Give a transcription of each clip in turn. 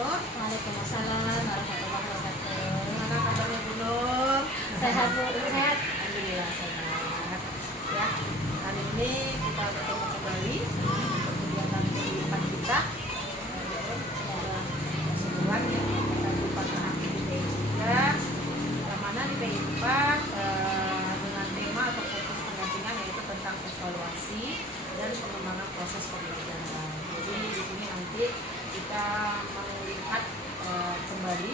Nur. Waalaikumsalam warahmatullahi wabarakatuh. Gimana kabarnya Bu Nur? Sehat Bu, sehat. Alhamdulillah sehat. Ya, kali ini kita bertemu kembali untuk kegiatan kehidupan kita. Semoga keseluruhan ya, kita jumpa terakhir di PI3. Yang mana di PI4 dengan tema atau fokus pendampingan yaitu tentang evaluasi dan pengembangan proses pembelajaran. Jadi di sini nanti kita melihat kembali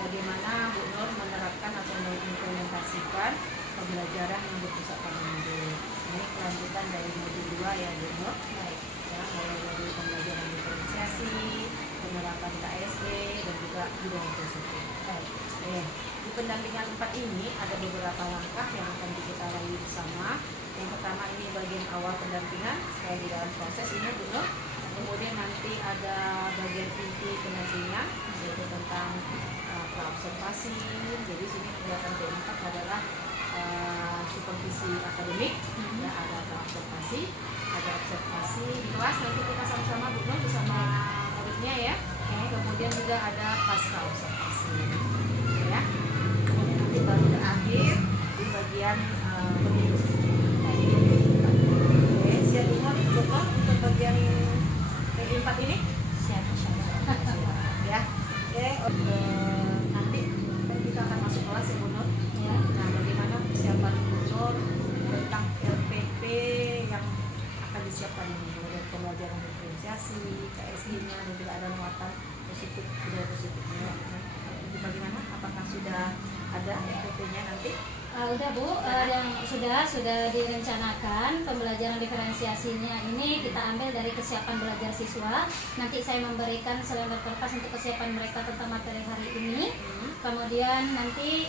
bagaimana Bu Nur menerapkan atau mengimplementasikan pembelajaran yang berpusat pada modul. Ini kelanjutan dari modul 2 ya Bu Nur. Baik, ya, mulai dari pembelajaran diferensiasi, penerapan KSD dan juga budaya positif. Baik, di pendampingan 4 ini ada beberapa langkah yang akan kita lalui bersama. Yang pertama ini bagian awal pendampingan, sekali di dalam proses ini Bu Nur. Kemudian nanti ada bagian inti pendampingan yaitu tentang praobservasi. Jadi sini kegiatan P4 adalah supervisi akademik, ya, ada praobservasi, ada observasi di kelas. Nanti kita sama-sama Bu Nur bersama muridnya ya. Kemudian juga ada pasca observasi, ya. Kemudian nanti baru terakhir di bagian pemilih. Oke, siap Bu Nur untuk bagian P4 ini? Siap, insyaallah. Ya, oke. Nanti kita akan masuk kelas ya Bu Nur. Ya. Nah, bagaimana persiapan Bu Nur tentang LPP yang akan disiapkan ini? Mulai pembelajaran diferensiasi, KSI-nya, dan juga ada muatan positif, budaya positifnya. Itu bagaimana? Apakah sudah ada LPP-nya nanti? Udah Bu, yang sudah direncanakan pembelajaran diferensiasinya ini kita ambil dari kesiapan belajar siswa. Nanti saya memberikan selembar kertas untuk kesiapan mereka tentang materi hari ini. Kemudian nanti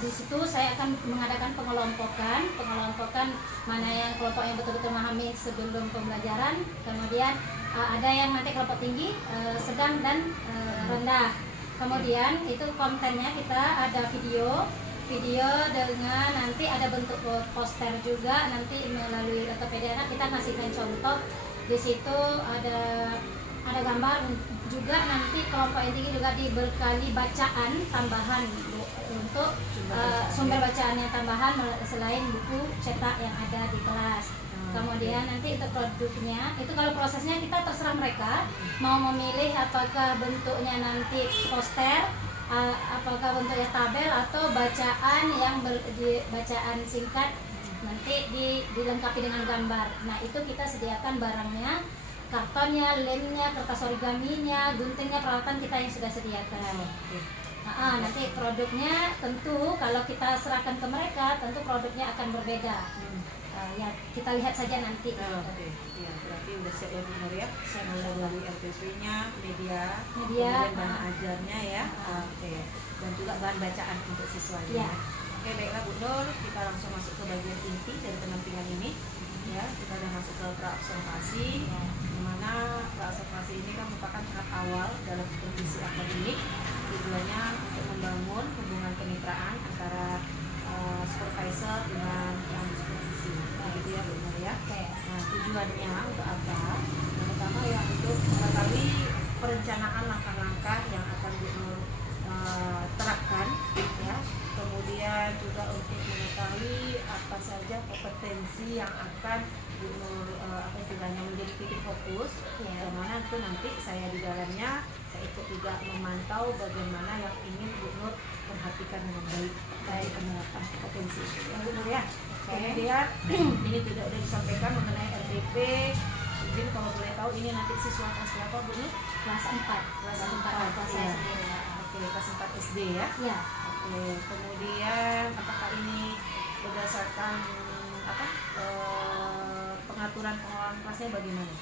di situ saya akan mengadakan pengelompokan mana yang kelompok yang betul-betul memahami sebelum pembelajaran. Kemudian ada yang nanti kelompok tinggi, sedang dan rendah. Kemudian itu kontennya kita ada video dengan nanti ada bentuk poster juga, nanti melalui Tokopedia Anak kita ngasihkan contoh. Di situ ada gambar juga, nanti kelompok yang tinggi juga dibekali bacaan tambahan untuk sumber bacaannya tambahan selain buku cetak yang ada di kelas. Kemudian nanti untuk produknya itu kalau prosesnya kita terserah mereka mau memilih apakah bentuknya nanti poster, apakah bentuknya tabel atau bacaan yang bacaan singkat nanti dilengkapi dengan gambar. Nah itu kita sediakan barangnya, kartonnya, lemnya, kertas origaminya, guntingnya, peralatan kita yang sudah sediakan. Nanti produknya tentu kalau kita serahkan ke mereka tentu produknya akan berbeda. Ya kita lihat saja nanti. Ya, berarti udah siap ya Bu Nur ya. Saya mulai dari LPP-nya, media, kemudian bahan ajarnya ya. Oke. Dan juga bahan bacaan untuk siswanya. Ya. Oke, baiklah Bu Nur, kita langsung masuk ke bagian inti dari pendampingan ini. Ya, kita udah masuk ke praobservasi. Di mana praobservasi ini kan merupakan tahap awal dalam supervisi akademik. Tujuannya untuk membangun hubungan kemitraan antara supervisor dengan yang supervisi. Gitu ya Bu Nur ya. Nah, tujuannya untuk apa? Yang pertama ya untuk mengetahui perencanaan langkah-langkah yang akan Bu Nur terapkan ya. Kemudian juga untuk mengetahui apa saja kompetensi yang akan Bu Nur istilahnya menjadi titik fokus. Yang mana itu nanti saya di dalamnya saya ikut juga memantau bagaimana yang ingin Bu Nur perhatikan dengan baik dari penerapan kompetensi ya Bu Nur ya. Kemudian ini tidak sudah disampaikan mengenai RDP. Mungkin kalau boleh tahu ini nanti siswa kelas berapa Bu Nur? Kelas 4. Kelas 4 kelas saya sendiri ya. Oke, kelas 4 SD ya. Ya. Oke, kemudian apakah ini berdasarkan pengaturan pengelolaan kelasnya bagaimana?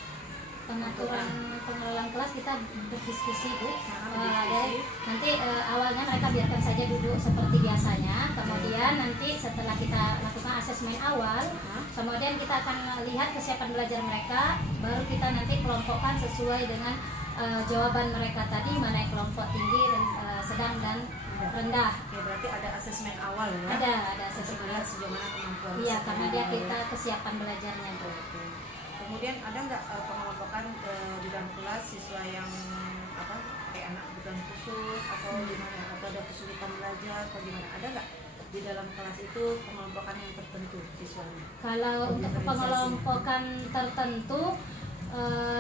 Pengaturan pengelolaan kelas kita berdiskusi Bu. Berdiskusi. Nanti awalnya mereka biarkan saja duduk seperti biasanya. Kemudian nanti setelah kita lakukan asesmen awal, kemudian kita akan lihat kesiapan belajar mereka. Baru kita nanti kelompokkan sesuai dengan jawaban mereka tadi, mana yang kelompok tinggi, sedang dan rendah. Oke, berarti ada asesmen awal ya? Ada asesmen awal. Sejauh mana kemampuan. Iya, karena dia kita kesiapan belajarnya Bu. Kemudian ada nggak pengelompokan di dalam kelas siswa yang anak kebutuhan khusus atau gimana, atau ada kesulitan belajar atau gimana, ada nggak di dalam kelas itu pengelompokan yang tertentu siswanya? Kalau untuk pengelompokan tertentu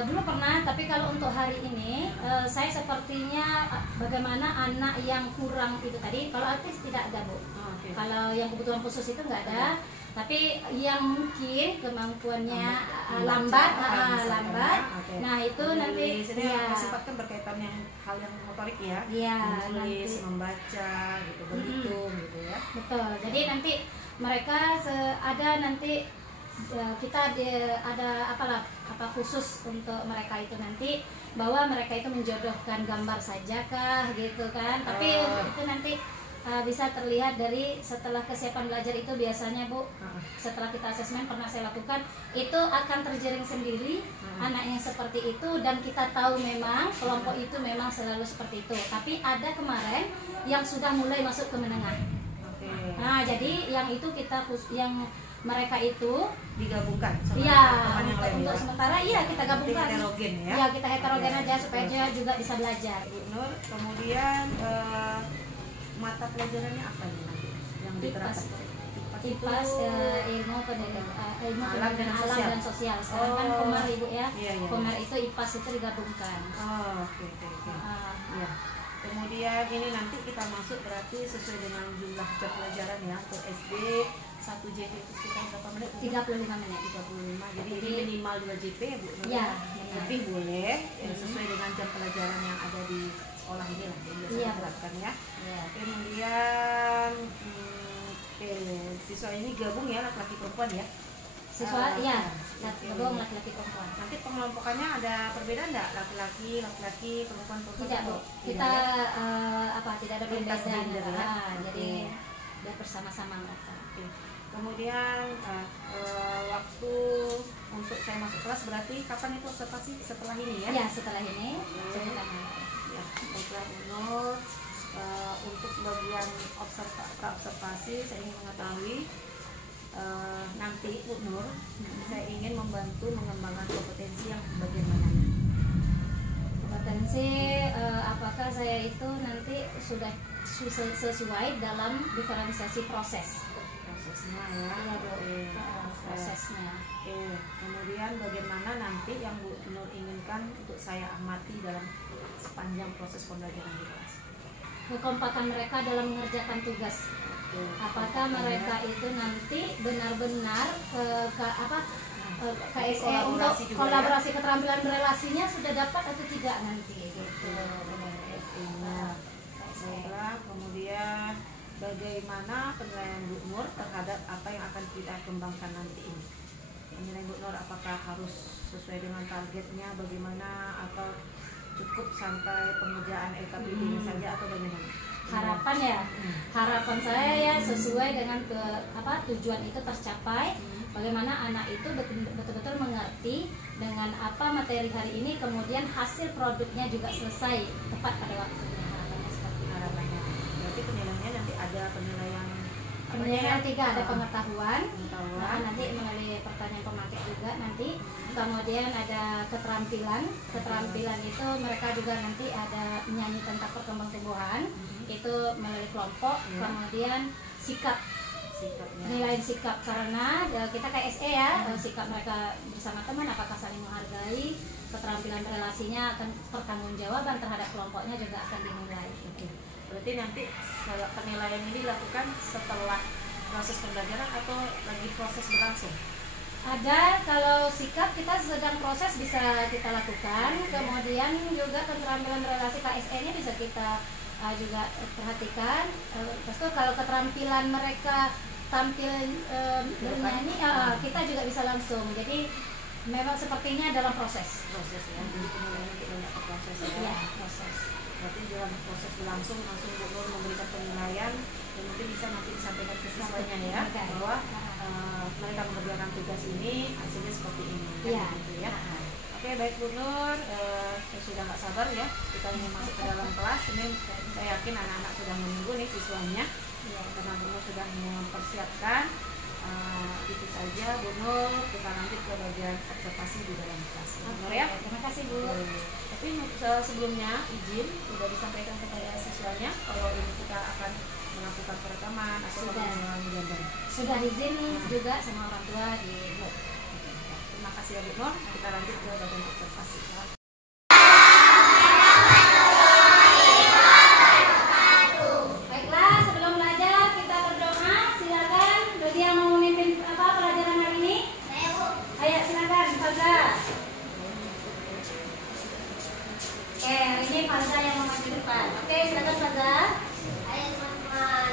dulu pernah, tapi kalau untuk hari ini saya sepertinya bagaimana anak yang kurang itu tadi, kalau artis tidak ada Bu. Okay. Kalau yang kebutuhan khusus itu nggak ada, tapi yang mungkin kemampuannya lambat. Okay. Nah itu nanti ya sifatkan berkaitan yang hal yang motorik ya, menulis, membaca, gitu, berhitung, gitu ya. Betul. Jadi nanti mereka ada nanti kita ada apa khusus untuk mereka itu nanti, bahwa mereka itu menjodohkan gambar saja kah gitu kan, tapi itu nanti bisa terlihat dari setelah kesiapan belajar itu biasanya Bu, setelah kita asesmen pernah saya lakukan, itu akan terjaring sendiri anak yang seperti itu, dan kita tahu memang kelompok itu memang selalu seperti itu, tapi ada kemarin yang sudah mulai masuk ke menengah. Nah jadi yang itu kita yang mereka itu digabungkan sama teman yang lain untuk ya? sementara iya kita gabungkan, heterogen ya? Ya kita heterogen aja supaya dia juga bisa belajar. Bu Nur, kemudian mata pelajarannya apa nih nanti yang diterapkan? IPAS, ilmu pendidikan, ilmu alam dan sosial. Sekarang kan Komar Ibu ya, Komar iya. itu IPAS itu digabungkan. Oke. Ya. Kemudian ini nanti kita masuk berarti sesuai dengan jumlah jam pelajaran ya, untuk SD 1 JP itu sekitar berapa menit? 35 menit. 35. Jadi ini minimal 2 JP ya Bu Nur? Iya. Lebih boleh sesuai dengan jam pelajaran yang ada di sekolah ini lah yang biasa diterapkan ya. Kemudian siswa ini gabung ya, laki-laki perempuan ya? Siswa gabung laki-laki perempuan. Nanti pengelompokannya ada perbedaan nggak? Laki-laki, perempuan? Tidak Bu, kita tidak ada perbedaan ya. Jadi dia bersama-sama mereka. Kemudian waktu untuk saya masuk kelas berarti kapan itu observasi? Setelah ini ya? Ya setelah ini. Ya, baiklah Bu Nur. Untuk bagian observasi saya ingin mengetahui nanti Bu Nur, saya ingin membantu mengembangkan kompetensi yang bagian mana? Kompetensi apakah saya itu nanti sudah sesuai dalam diferensiasi prosesnya ya? Iya Bu, prosesnya. Kemudian bagaimana nanti yang Bu Nur inginkan untuk saya amati dalam sepanjang proses pembelajaran di kelas? Kekompakan mereka dalam mengerjakan tugas. Apakah mereka itu nanti benar-benar KSE untuk kolaborasi keterampilan berelasinya sudah dapat atau tidak nanti gitu. Kemudian bagaimana penilaian Bu Nur terhadap apa yang akan kita kembangkan nanti ini? Penilaian Bu Nur apakah harus sesuai dengan targetnya, bagaimana, atau cukup sampai pengerjaan LKPD saja atau bagaimana? Harapan ya, harapan saya ya sesuai dengan tujuan itu tercapai. Bagaimana anak itu betul-betul mengerti dengan apa materi hari ini, kemudian hasil produknya juga selesai tepat pada waktunya. Harapannya seperti harapannya. Berarti penilaiannya nanti ada penilaian 3 ada pengetahuan. Nah, nanti melalui pertanyaan pemantik juga nanti. Kemudian ada keterampilan itu mereka juga nanti ada menyanyi tentang perkembangan itu melalui kelompok. Kemudian sikapnya, penilaian sikap, karena kita KSE ya, sikap mereka bersama teman apakah saling menghargai, keterampilan relasinya akan pertanggungjawaban terhadap kelompoknya juga akan dinilai. Berarti nanti penilaian ini dilakukan setelah proses pembelajaran atau lagi proses berlangsung? Ada, kalau sikap kita sedang proses bisa kita lakukan, kemudian juga keterampilan relasi KSE-nya bisa kita juga perhatikan. Terus tuh kalau keterampilan mereka tampil bernyanyi, kita juga bisa langsung. Jadi memang sepertinya dalam proses ya. Jadi penilaiannya kita lihat ke proses ya. Iya, proses. Berarti dalam proses berlangsung langsung Bu Nur memberikan penilaian dan mungkin bisa nanti disampaikan ke siswanya ya, bahwa mereka mengerjakan tugas ini hasilnya seperti ini. Iya. Gitu ya. Oke, baik Bu Nur, saya sudah nggak sabar ya kita ingin masuk ke dalam kelas. Ini saya yakin anak-anak sudah menunggu nih siswanya, karena Bu Nur sudah mempersiapkan. Itu saja Bu Nur, kita lanjut ke bagian observasi di dalam kelas. Bu Nur ya. Terima kasih Bu. Tapi sebelumnya izin sudah disampaikan kepada siswanya kalau ini kita akan melakukan perekaman atau mengulangi gambar. Sudah izin juga sama orang tua di. Terima kasih ya Bu Nur. Kita lanjut ke bagian observasi. Baiklah, sebelum belajar kita berdoa. Silakan bagi yang mau memimpin pelajaran hari ini. Saya Bu. Ayo silakan Faza. Oke, hari ini Faza yang mau maju depan. Oke, silakan Faza. Ayo teman-teman.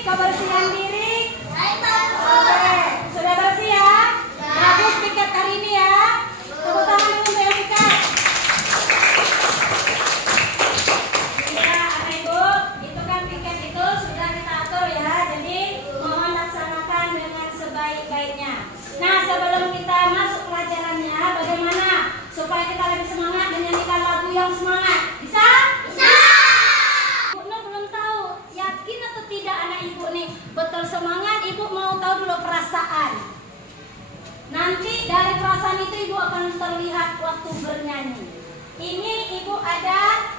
Kebersihan diri. Oke, sudah bersih ya? Bagus piket hari ini ya. Tepuk tangan untuk yang piket. Bisa anak ibu, itu kan piket itu sudah kita atur ya. Jadi mohon laksanakan dengan sebaik-baiknya. Nah, sebelum kita masuk pelajarannya, bagaimana supaya kita lebih semangat menyanyikan lagu yang semangat? Bisa? Bisa. Tidak anak ibu nih betul semangat, ibu mau tahu dulu perasaan. Nanti dari perasaan itu ibu akan terlihat waktu bernyanyi. Ini ibu ada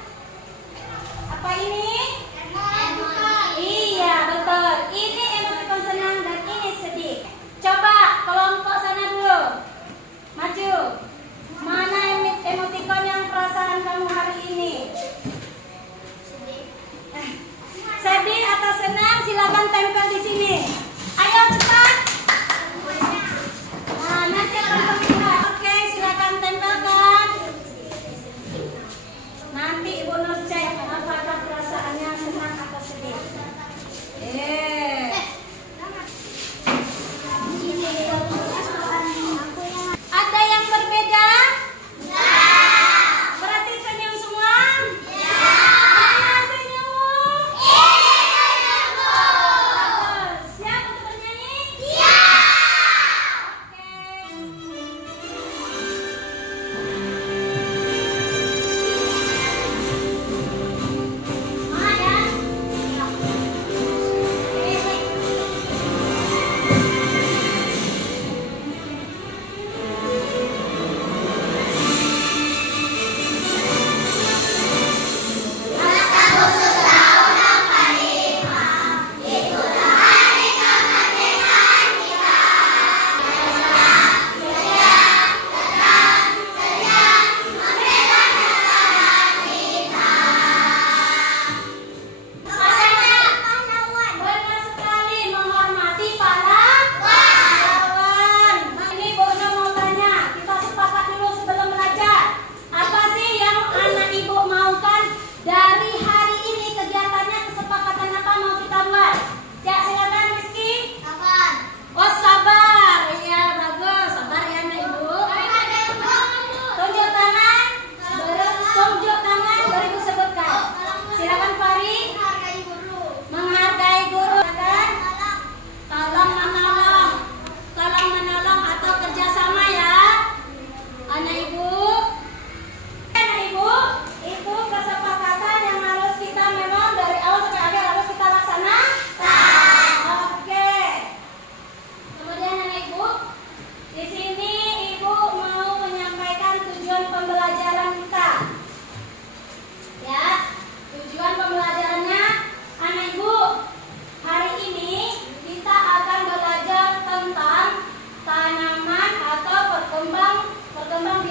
apa ini? Emoticon. Iya betul. Ini emoticon senang dan ini sedih. Coba kelompok sana dulu. Maju. Mana emoticon yang perasaan kamu hari ini? Sedih atau senang, silakan tempel di sini. Ayo cepat. Nah, nanti akan terlihat. Oke, silakan tempelkan. Nanti Ibu Nur cek apakah perasaannya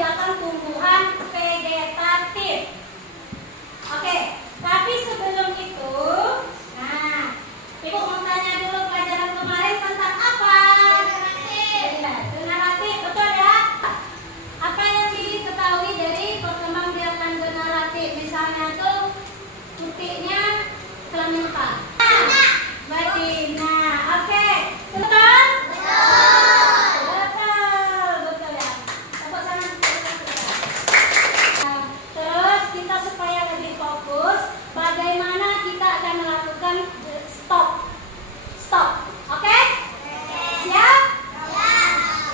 biakan tumbuhan vegetatif. Oke, tapi sebelum itu, nah, Ibu mau tanya dulu pelajaran kemarin tentang apa? Generatif, betul ya? Apa yang diketahui dari perkembangbiakan generatif? Misalnya tuh titiknya kelamin apa? Betina. Oke, betul? Betul ya. Tepuk tangan. Nah, terus kita supaya lebih fokus, bagaimana kita akan melakukan stop. Oke? Siap?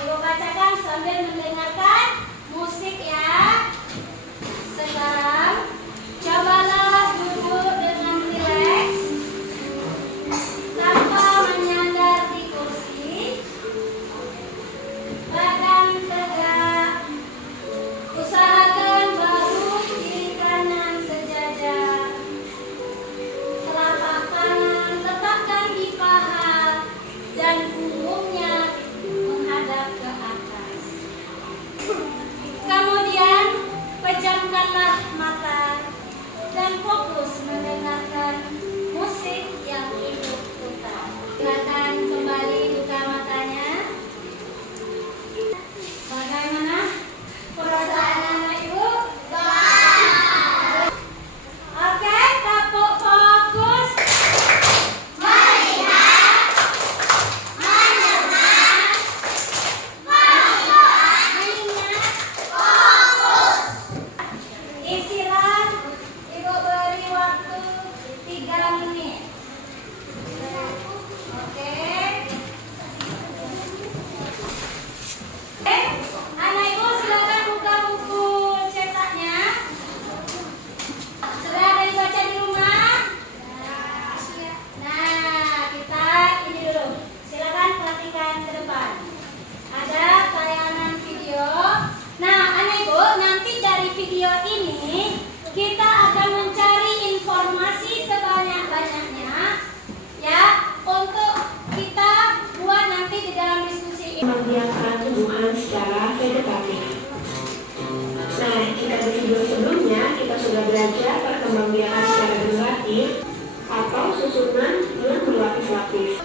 Ibu bacakan sambil mendengarkan musik ya. Sekarang cobalah duduk dengan rileks tanpa menyandar di kursi, badan tegak, usahakan bahu kiri kanan sejajar, telapak tangan letakkan di paha dan punggungnya menghadap ke atas. Kemudian pejamkanlah mata dan fokus mendengarkan musik yang Ibu putar. Silakan kembali buka matanya. Bagaimana perasaan anak Ibu? Oke, tepuk fokus. Melihat, mendengar, mengingat, fokus. Istirahat, Ibu beri waktu 3 menit. Oke. Anak Ibu silakan buka buku cetaknya. Sudah ada dibaca di rumah? Nah, kita ini dulu. Silakan perhatikan ke depan. Ada tayangan video. Nah, anak Ibu, nanti dari video ini kita akan mencari informasi sebanyak-banyaknya ya untuk kita buat nanti di dalam diskusi ini. Membiarkan tumbuhan secara vegetatif. Nah, jika di video sebelumnya kita sudah belajar perkembangbiakan secara generatif atau susunan yang berlapis-lapis.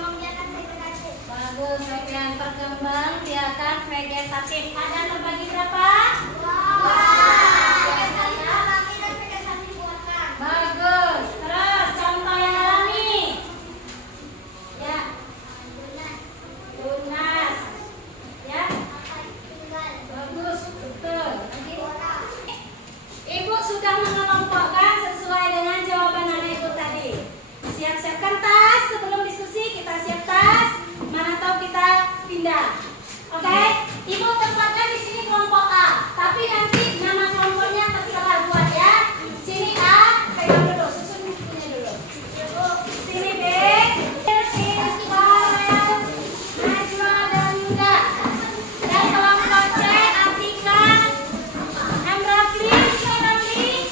Bagus, bagian perkembangbiakan vegetatif. Ada terbagi berapa? Bagus. Terus contoh yang alami. Ya. Tunas. Ya. Bagus, betul. Ibu sudah mengelompokkan sesuai dengan jawaban anak Ibu tadi. Siap-siapkan tas sebelum diskusi, kita siap tas. Mana tahu kita pindah. Oke? Ibu tempatkan di sini kelompok A. Tapi nanti nama kelompoknya terserah buat ya. Sini A, pegang dulu, susun bukunya dulu. Sini B, Persis, Farel, Najwa dan Yuda. Dan kelompok C, Atika, Amrafli, Sorafli,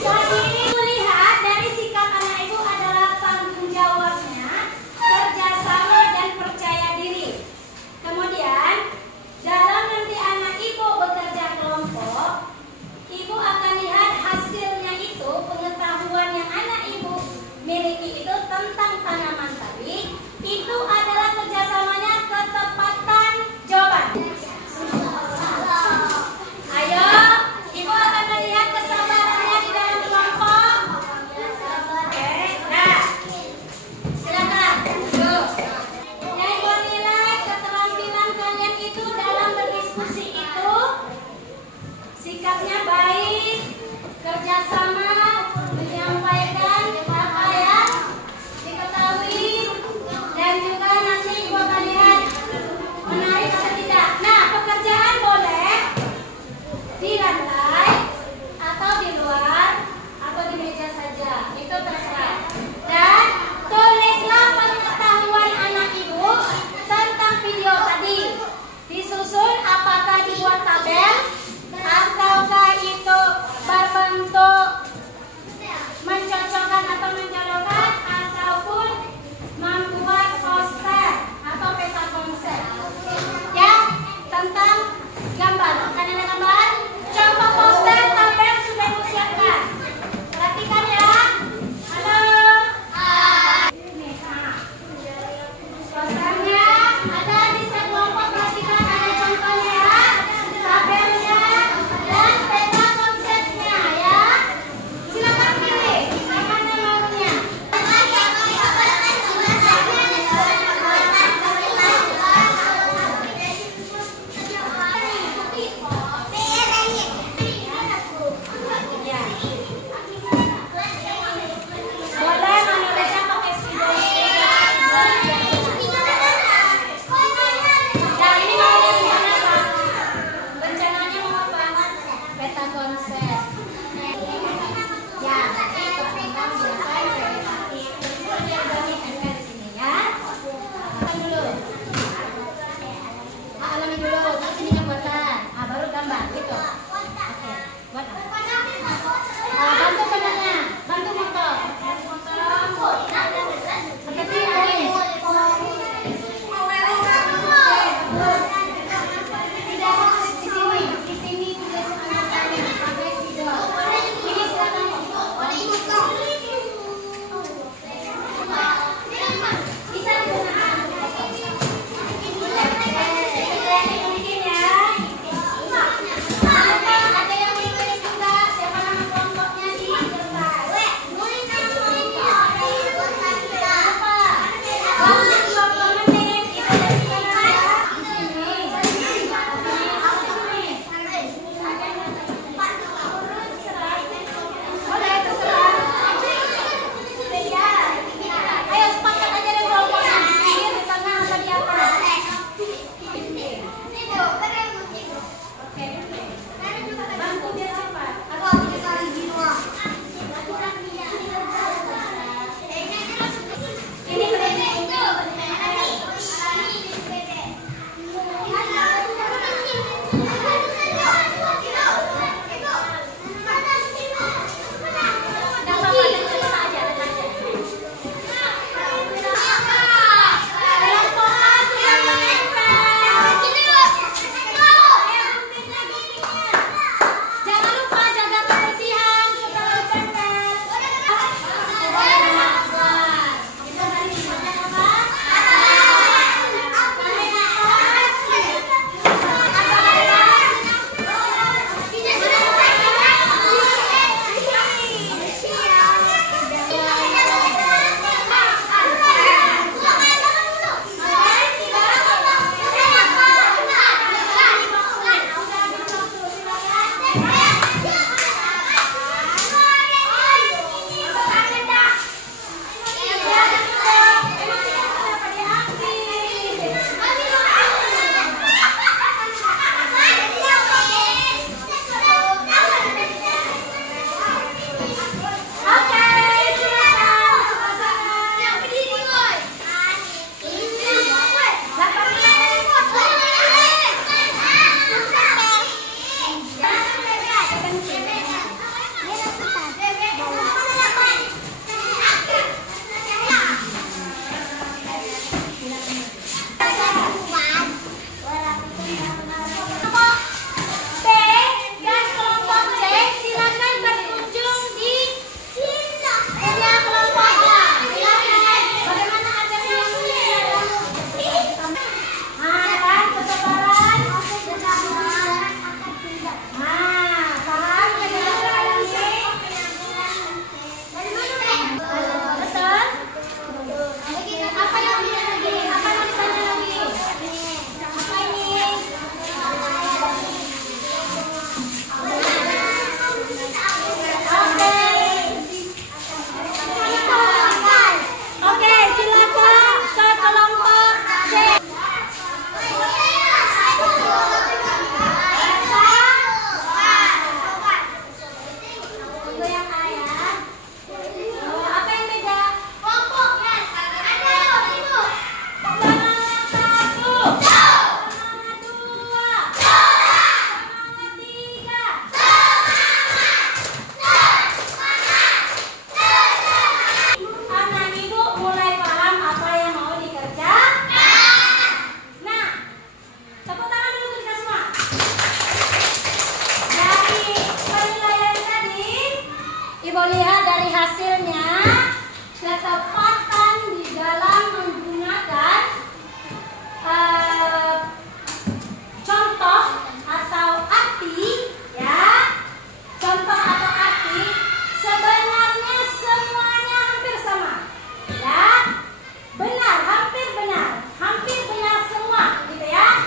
Sadi. Lihat dari sikap anak Ibu adalah tanggung jawabnya, kerjasama dan percaya diri. Kemudian dalam nanti anak Ibu bekerja kelompok, Ibu akan lihat hasilnya itu pengetahuan yang anak Ibu miliki itu tentang tanaman tadi itu adalah kerjasamanya ketepatan jawaban. Ayo, Ibu akan melihat kesabarannya di dalam kelompok. Oke, nah, silakan. Yuk. Yang Ibu nilai keterampilan kalian itu dalam berdiskusi itu sikapnya baik, kerjasama, menyampaikan apa yang diketahui, dan juga nanti Ibu akan lihat menarik atau tidak. Nah, pekerjaan boleh di lantai atau di luar atau di meja saja, itu terserah. Dan tulislah pengetahuan anak Ibu tentang video tadi. Disusun apakah dibuat tabel ataukah itu berbentuk mencocokkan atau menjodohkan ataupun membuat poster atau peta konsep ya tentang gambar. Kan ada gambar? Ibu lihat dari hasilnya, ketepatan di dalam menggunakan contoh atau arti, ya, contoh atau arti sebenarnya semuanya hampir sama, ya, benar, hampir benar semua, gitu ya.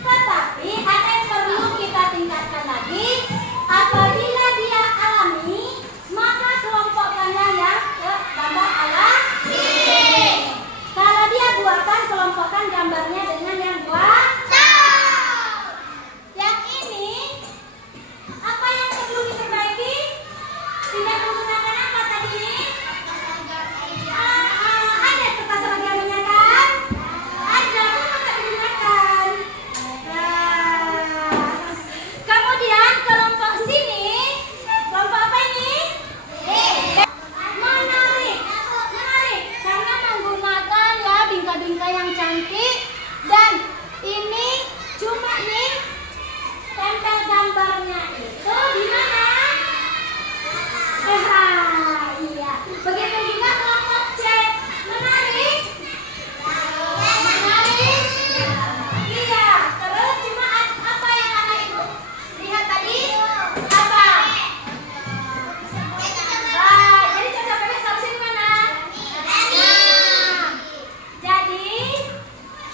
Tetapi ada yang perlu kita tingkatkan lagi. Apabila dia alami, maka kelompokkannya yang ke gambar alami. Kalau dia buatan, kelompokkan gambarnya dengan yang buatan. Yang ini, apa yang perlu diperbaiki? Tidak menggunakan apa tadi? Ada kertas seragamnya kan? Ada, kenapa tidak digunakan? Kemudian kelompok sini, kelompok apa ini? Menarik, karena menggunakan ya bingkai-bingkai yang cantik, dan ini cuma nih tempel gambarnya itu di mana? Iya. Begitu juga kelompok C, menarik. Iya. Terus cuma apa yang anak ibu lihat tadi? Apa? Jadi cocok bebek seharusnya di mana? Jadi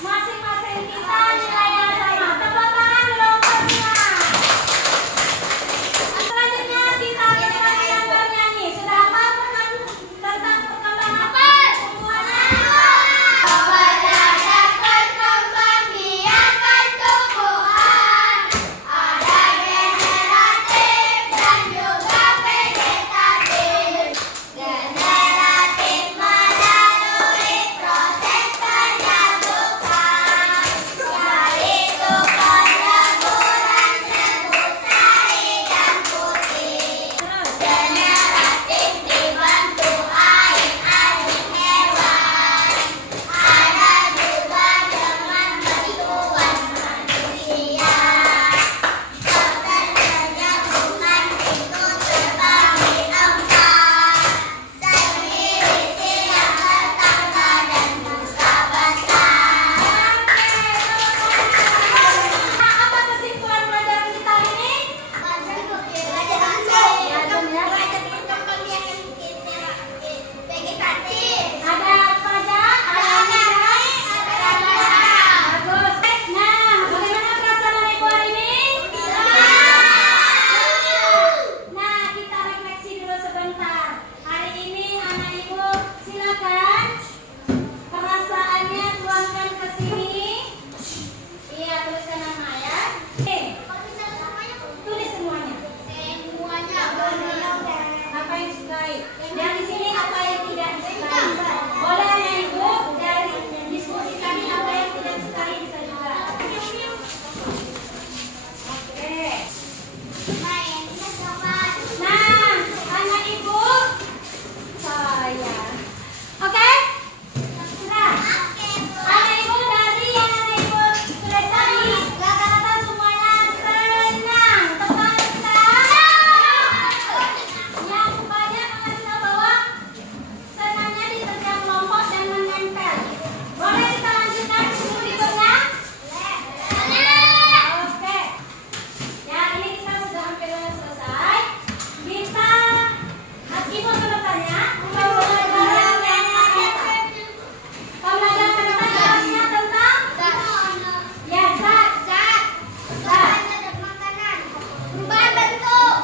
masing-masing kita nilainya sama. Tepuk tangan dulu untuk semua. Selanjutnya kita lihat gambarnya nih. Sudah hafal tentang perkembangan apa? Dapat berkembang biarkan tumbuhan. Ada generatif dan juga vegetatif. Generatif melalui proses penyambutan, yaitu penyeburan sebut sari dan putih. Generatif dibantu air hewan. Ada juga dengan bantuan manusia. Proses penyambungan itu terbagi empat. Semi silang, tetangga, dan buka besar. Apa kesimpulan pelajaran kita ini? Ada apa aja? Ada bagus. Nah, bagaimana perasaan anak ibu hari ini? Nah, kita refleksi dulu sebentar. Hari ini anak ibu silakan perasaannya tuangkan ke sini. Iya, tuliskan nama ya. Tulis semuanya. Apa yang disukai? Dan di sini apa yang tidak disukai? Boleh anak ibu dari diskusi kami apa yang tidak disukai bisa juga. Oke. Nah, anak ibu saya. Oke? Nah, anak ibu dari yang anak ibu tulis tadi, rata-rata semuanya senang. Tepat yang banyak mengasih bahwa senangnya di setiap kelompok dan menempel. Boleh kita lanjutkan sebelum berikutnya? Oke. Ya, ini kita sudah hampir selesai. Kita ibu akan bertanya, pembelajaran kedepan jelasnya tentang ya zat. Perubahan bentuk.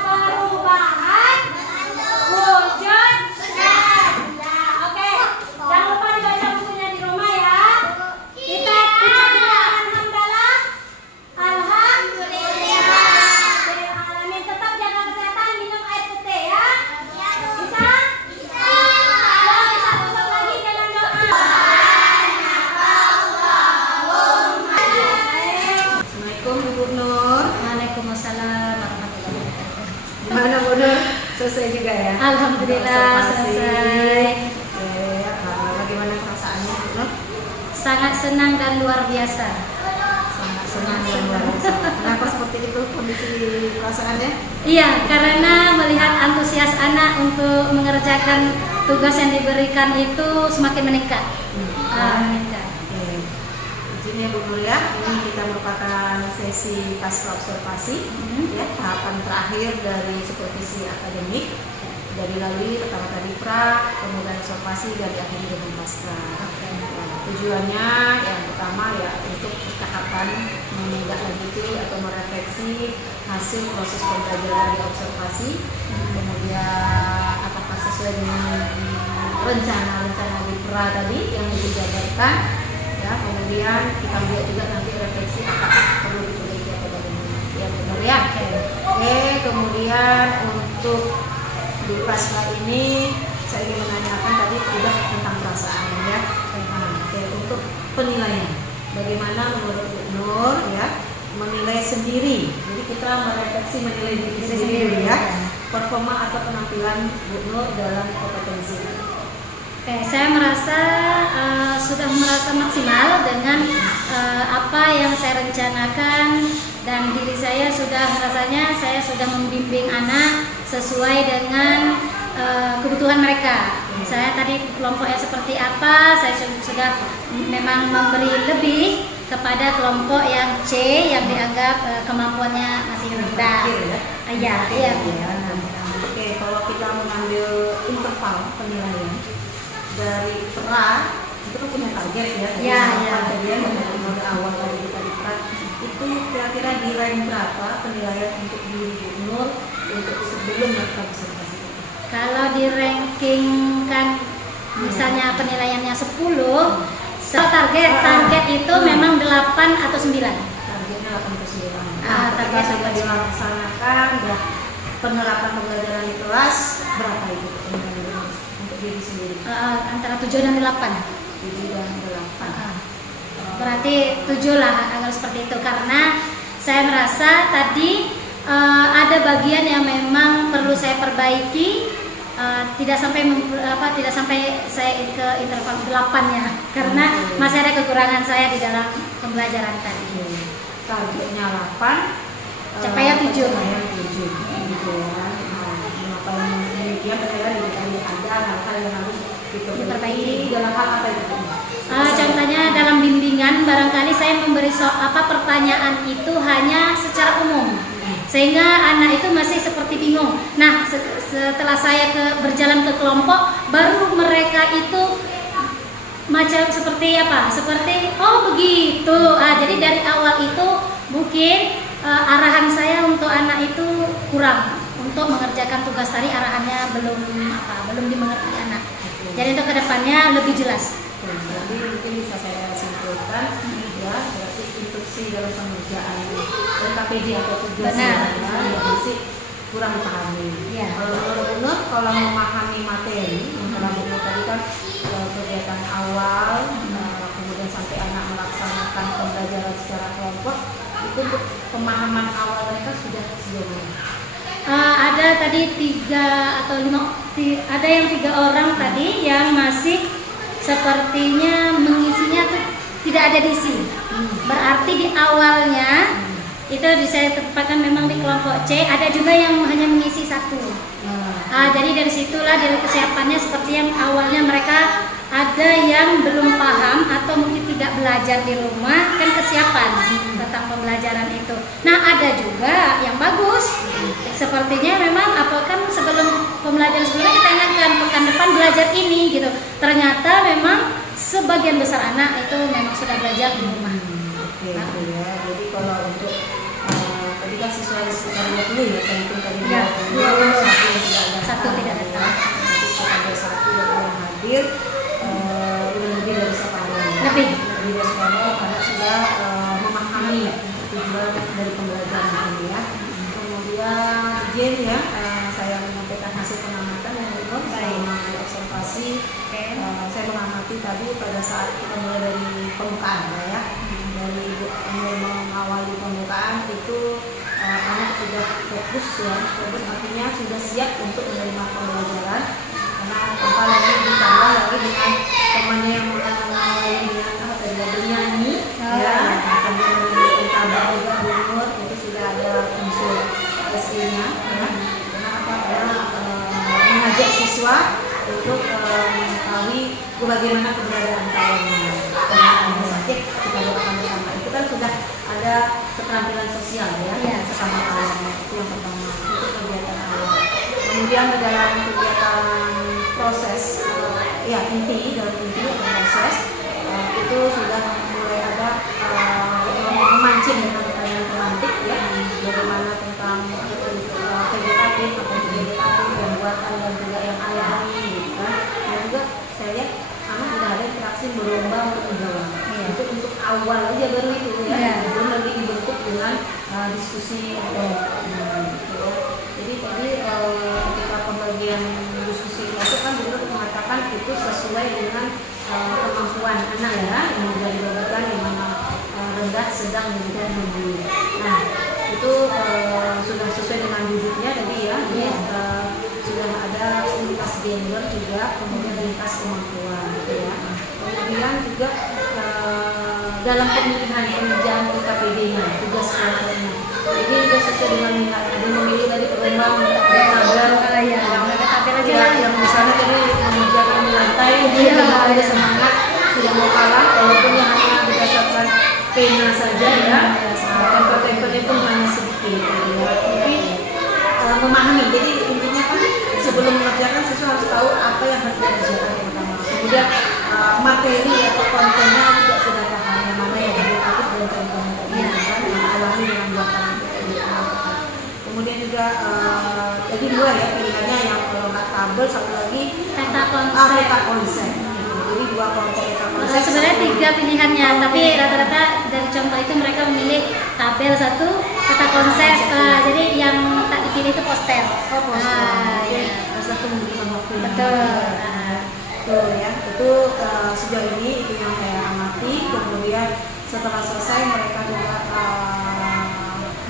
Perubahan wujud zat. Nah, oke. Jangan lupa dibaca bukunya di rumah ya. Kita ucapkan alhamdulillah. Alhamdulillah. Tetap jaga kesehatan, minum air putih ya. Bisa? Bisa tutup lagi dengan doa. Assalamualaikum Ibu Nur. Waalaikumsalam warahmatullahi wabarakatuh. Gimana Bu Nur? Selesai juga ya? Alhamdulillah Observasi. selesai. Oke, bagaimana perasaannya Bu Nur? Sangat senang dan luar biasa. Sangat senang dan luar biasa. Kenapa seperti itu? kondisi perasaannya? Iya, karena melihat antusias anak untuk mengerjakan tugas yang diberikan itu semakin meningkat. Meningkat. Oke. Izin ya Bu Nur ya, ini kita merupakan sesi pasca observasi, ya, tahapan terakhir dari supervisi akademik, dari lalui pertama tadi pra, kemudian observasi dan akhirnya dengan pasca. Tujuannya yang pertama ya untuk percakapan menindaklanjuti atau merefleksi hasil proses pembelajaran di observasi, kemudian apakah sesuai dengan rencana di pra tadi yang dijabarkan, ya, kemudian kita lihat juga nanti refleksi apakah perlu diperbaiki atau bagaimana, ya benar ya. Oke, kemudian untuk di pasca ini saya ingin menanyakan tadi sudah tentang perasaan ya. Oke, untuk penilaian, bagaimana menurut Bu Nur ya menilai sendiri? Jadi kita merefleksi menilai diri sendiri ya, performa atau penampilan Bu Nur dalam kompetensi. Oke, saya merasa sudah merasa maksimal dengan apa yang saya rencanakan, dan diri saya sudah rasanya saya sudah membimbing anak sesuai dengan kebutuhan mereka. Saya tadi kelompoknya seperti apa, saya sudah memang memberi lebih kepada kelompok yang C yang dianggap kemampuannya masih rendah. Iya. Oke, kalau kita mengambil interval penilaian dari pra, itu kan punya target ya. Iya. Targetnya dari awal tadi kita di pra, itu kira-kira di rank berapa penilaian untuk diri Bu Nur untuk sebelum melakukan observasi? Kalau di ranking kan misalnya penilaiannya 10, target itu memang 8 atau 9. Targetnya 8 atau 9. Target sudah dilaksanakan, penerapan pembelajaran di kelas berapa itu untuk diri sendiri? Antara 7 dan 8. 7 dan 8. Berarti 7 lah, agar seperti itu, karena saya merasa tadi ada bagian yang memang perlu saya perbaiki, tidak sampai saya ke interval 8 ya, karena masih ada kekurangan saya di dalam pembelajaran tadi. Targetnya 8, capaian 7. Gitu ya. Mengapa demikian terkadang ada hal-hal yang harus diperbaiki dalam hal apa itu? Contohnya dalam bimbingan barangkali saya memberi pertanyaan itu hanya secara umum, sehingga anak itu masih seperti bingung. Nah, setelah saya berjalan ke kelompok, baru mereka itu macam seperti apa? Seperti oh begitu. Jadi dari awal itu mungkin arahan saya untuk anak itu kurang untuk mengerjakan tugas tadi, arahannya belum dimengerti anak. Jadi untuk kedepannya lebih jelas. Jadi mungkin bisa saya simpulkan ya, berarti instruksi dalam pengerjaan KPJ atau tugas yang masih kurang dipahami. Ya. Kalau memahami materi, kalau tadi kan kegiatan awal, kemudian sampai anak melaksanakan pembelajaran secara kelompok, itu pemahaman awal mereka sudah sejauh mana? Ada tadi 3 atau 5, ada yang 3 orang tadi yang masih sepertinya mengisinya tuh tidak ada diisi. Berarti di awalnya itu saya tempatkan memang di kelompok C, ada juga yang hanya mengisi 1. Jadi dari situlah dari kesiapannya seperti yang awalnya mereka ada yang belum paham atau mungkin tidak belajar di rumah, kan kesiapan tentang pembelajaran itu. Nah, ada juga yang bagus. Sepertinya memang kan sebelum pembelajaran sebelumnya kita ingatkan pekan depan belajar ini gitu. Ternyata memang sebagian besar anak itu memang sudah belajar di rumah. Oke, ya. Jadi kalau untuk tadi kan siswa sekitar 20 ya, saya hitung tadi ya, 1 tidak datang. Ada 1 yang hadir, udah lebih dari separuh. Lebih dari separuh karena sudah memahami tujuan dari pembelajaran ini ya. Kemudian izin ya, saya menyampaikan hasil pengamatan yang selama observasi. Saya mengamati tadi pada saat kita mulai dari pembukaan ya, dari mengawali pembukaan itu anak sudah fokus ya, fokus artinya sudah siap untuk menerima pembelajaran, karena tanpa lagi ditambah lagi dengan temannya yang mengawali bernyanyi ya, sambil menyanyi kabar juga Bu Nur, itu sudah ada unsur SD-nya ya. Karena apa? Karena mengajak siswa untuk mengetahui bagaimana keberadaan kawannya. Karena ada sakit, kita doakan bersama. Itu kan sudah ada keterampilan sosial ya, bersama kawannya. Itu yang pertama, itu kegiatan awal. Kemudian dalam kegiatan proses, dalam inti proses itu sudah mulai ada memancing dengan pertanyaan pemantik ya, bagaimana tentang vegetatif atau vegetatif yang buatan dan juga yang alami gitu kan. Dan juga saya lihat anak sudah ada interaksi berlomba untuk menjawab. Itu untuk awal aja baru itu ya, belum lagi dibentuk dengan diskusi atau jadi tadi ketika pembagian diskusi itu kan juga mengatakan itu sesuai dengan kemampuan anak ya, yang sudah dibagikan yang mana rendah, sedang, dan tinggi. Nah itu sudah sesuai dengan duduknya tadi ya, sudah ada lintas gender juga, kemudian lintas kemampuan gitu ya. Kemudian juga dalam pemilihan pengerjaan PKPD-nya, tugas kelompoknya. Ini juga sesuai dengan minat. Ada memilih dari perlombaan minta tabel, yang misalnya tadi mengerjakan di lantai, dia ada semangat, tidak mau kalah, walaupun yang hanya berdasarkan pena saja ya, temper-tempernya pun hanya sedikit. Tapi memahami. Jadi intinya kan sebelum mengerjakan siswa harus tahu apa yang harus dikerjakan pertama. Kemudian materi atau kontennya juga sudah paham yang mana yang edukatif dan kontennya yang alami dengan buatan. Kemudian juga jadi dua ya pilihannya, yang kalau nggak tabel, satu lagi peta konsep. Jadi dua kelompok peta konsep. Sebenarnya 3 pilihannya, tapi rata-rata dari contoh itu mereka memilih tabel 1, peta konsep. Jadi yang tak dipilih itu poster. Satu memberikan waktu. Betul. Tuh ya, itu sejauh ini itu yang saya amati. Kemudian setelah selesai mereka juga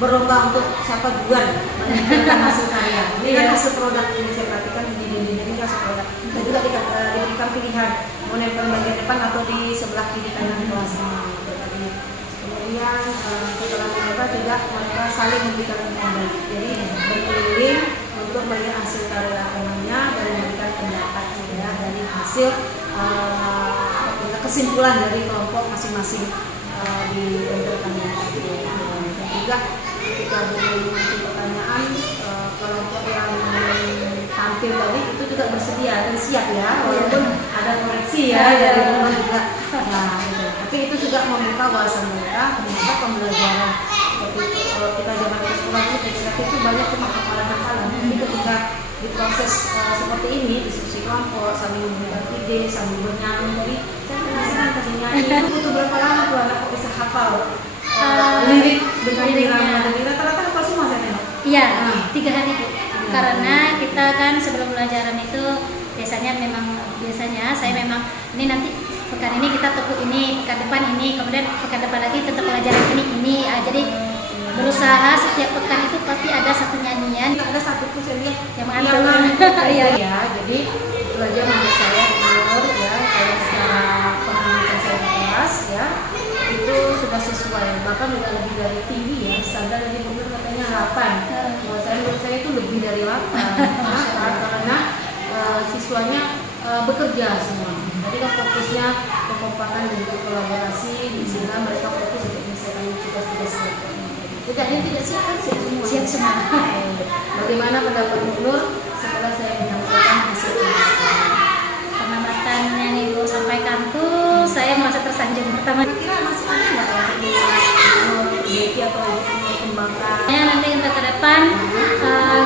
berlomba untuk siapa duluan menunjukkan hasil karya. Ini kan hasil produk ini saya perhatikan di dinding ini hasil produk. Dan juga diberikan pilihan mau nempel bagian depan atau di sebelah kiri kanan kelasnya. Kemudian setelah mereka juga mereka saling memberikan feedback. Jadi berkeliling untuk melihat hasil karya temannya dan memberikan pendapat ya dari hasil kesimpulan dari kelompok masing-masing di bentukannya. Dan juga ketika mengajukan pertanyaan, kelompok yang tampil tadi itu juga bersedia dan siap ya, walaupun ada koreksi ya dari teman juga. Nah, gitu. Tapi itu juga meminta wawasan mereka ternyata pembelajaran seperti kalau kita zaman sekolah itu legislatif itu banyak cuma hafalan-hafalan. Tapi ketika di proses seperti ini, diskusi kelompok, sambil memberikan ide, sambil bernyanyi, jadi saya penasaran tadi nyanyi itu butuh berapa lama tuh anak kok bisa hafal lirik dengan irama, dan rata-rata hafal semua saya tengok. Iya, 3 hari Bu. Karena kita kan sebelum pelajaran itu biasanya saya memang ini nanti pekan ini kita tekuk ini, pekan depan ini, kemudian pekan depan lagi tetap pelajaran ini. Jadi berusaha setiap pekan itu pasti ada satu nyanyian. Tidak ada satu pun saya lihat yang mengantar. Ya, jadi belajar menurut saya benar ya, kalau secara pengamatan saya di kelas ya itu sudah sesuai, bahkan sudah lebih dari tinggi ya, standar dari gubernur katanya 8. Menurut saya itu lebih dari 8. Karena siswanya bekerja semua. Jadi kan fokusnya kekompakan dan kolaborasi, sehingga mereka fokus untuk menyelesaikan tugas-tugas mereka. Tidak siap kan? Siap semua. Bagaimana pendapat Bu Nur setelah saya menyampaikan hasil pengamatan yang Ibu sampaikan tuh, saya merasa tersanjung pertama. Kira masih ada nggak ya atau kembangkan? Ya, nanti untuk ke depan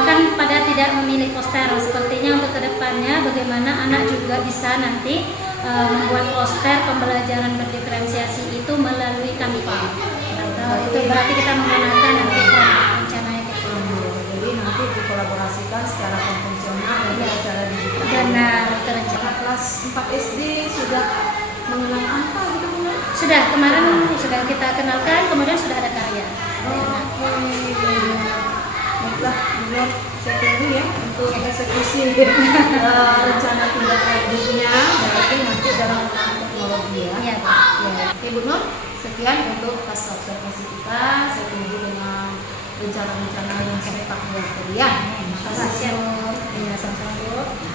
kan pada tidak memilih poster, sepertinya untuk kedepannya bagaimana anak juga bisa nanti membuat poster pembelajaran berdiferensiasi itu melalui Canva. Itu berarti kita menggunakan nanti rencananya gitu. Jadi nanti dikolaborasikan secara konvensional dan secara digital. Benar, itu rencana. Kelas 4 SD sudah mengenal apa gitu Bu? Sudah, kemarin sudah kita kenalkan, kemudian sudah ada karya. Baiklah, Bu, saya tunggu ya untuk eksekusi rencana tindak lanjutnya, berarti nanti dalam penggunaan teknologi ya. Iya. Oke Bu Nur, sekian untuk kelas observasi kita. Saya tunggu dengan rencana-rencana yang saya pakai buat kuliah. Terima kasih. Iya, sama-sama Bu.